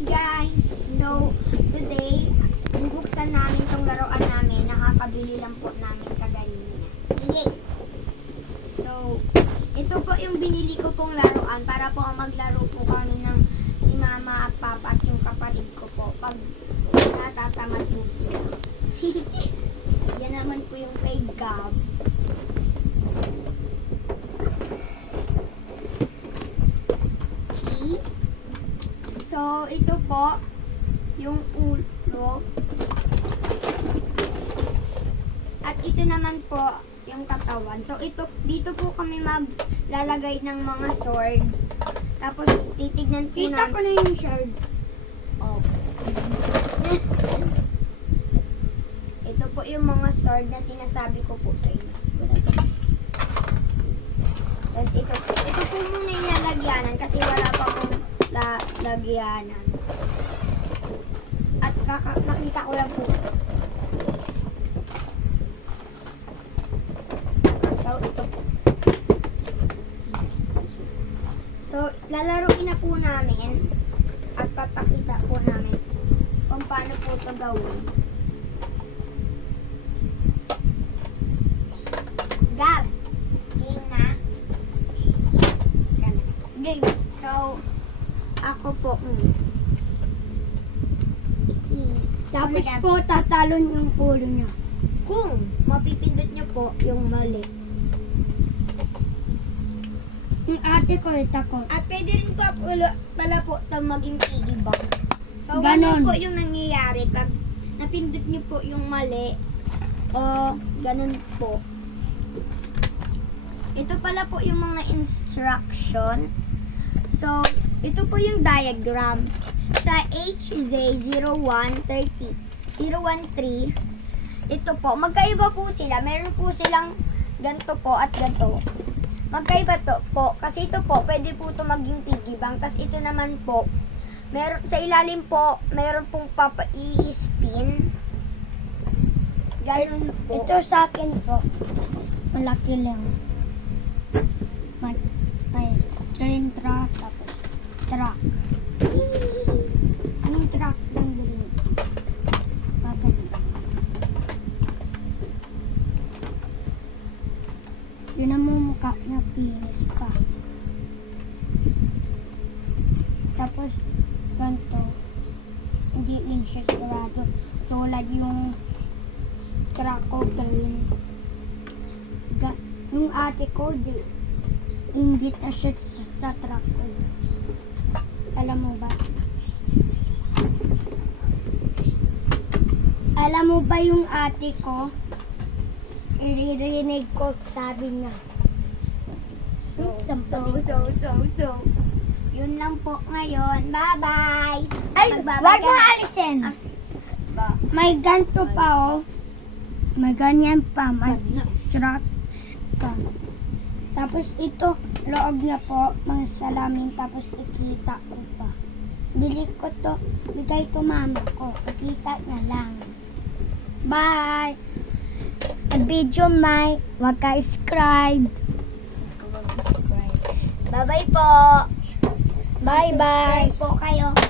Hi guys! So, today, bubuksan namin tong laruan namin. Nakakabili lang po namin kaganina. Sige! So, ito po yung binili ko pong laruan para po maglaro po kami ng ni mama at papa at yung kapatid ko po pag natatamad po sila. Yan naman po yung kay Gab. So, ito po, yung ulo. At ito naman po, yung katawan. So, dito po kami maglalagay ng mga sword. Tapos, titignan po Kita ko na yung sword. Oh. Ito po yung mga sword na sinasabi ko po sa inyo. Tapos, ito po muna yung lalagyanan kasi wala pa pong lagyanan. At nakita ko lang po. So, ito po. So, lalaruin na po namin at papakita po namin kung paano po ito gawin. Gab! Game na. Game. So, ako po. Tapos po, tatalon yung ulo niya. Kung mapipindot nyo po yung mali. Yung ate ko ay takot. At pwede rin po pala po ito maging piggy bank. So, Ganon. ganun po yung nangyayari pag napindot nyo po yung mali. O, ganun po. Ito pala po yung mga instruction. So, ito po yung diagram. Sa HZ0113, ito po, magkaiba po sila. Meron po silang ganito po at ganito. Magkaiba to po. Kasi ito po, pwede po ito maging piggy bank. Tapos ito naman po, sa ilalim po, meron pong i-spin. Ganun po. Ito sa akin po. Malaki lang. Ay, train track. Tapos, truck. Anong truck lang din? Maganda. Yun ang mukha niya, pinis pa. Tapos, ganito. Hindi din siya sarado. Tulad yung truck ko green. Yung ate ko, inggit na siya sa truck ko. Alam mo ba? Alam mo ba yung ate ko? Iririnig ko, sabi niya. So. Yun lang po ngayon. Bye-bye! Ay, Magbabay wag ka mo na. alisin. Ba? May ganito pa, oh. May ganyan pa. May trucks ka. Tapos ito, loob niya po, mga salamin. Tapos ikita ko pa. Bili ko to. Bigay to mama ko. Ikita niya lang. Bye! Video may, wag ka subscribe. Mag-subscribe. Bye-bye po! Bye-bye! Subscribe po kayo.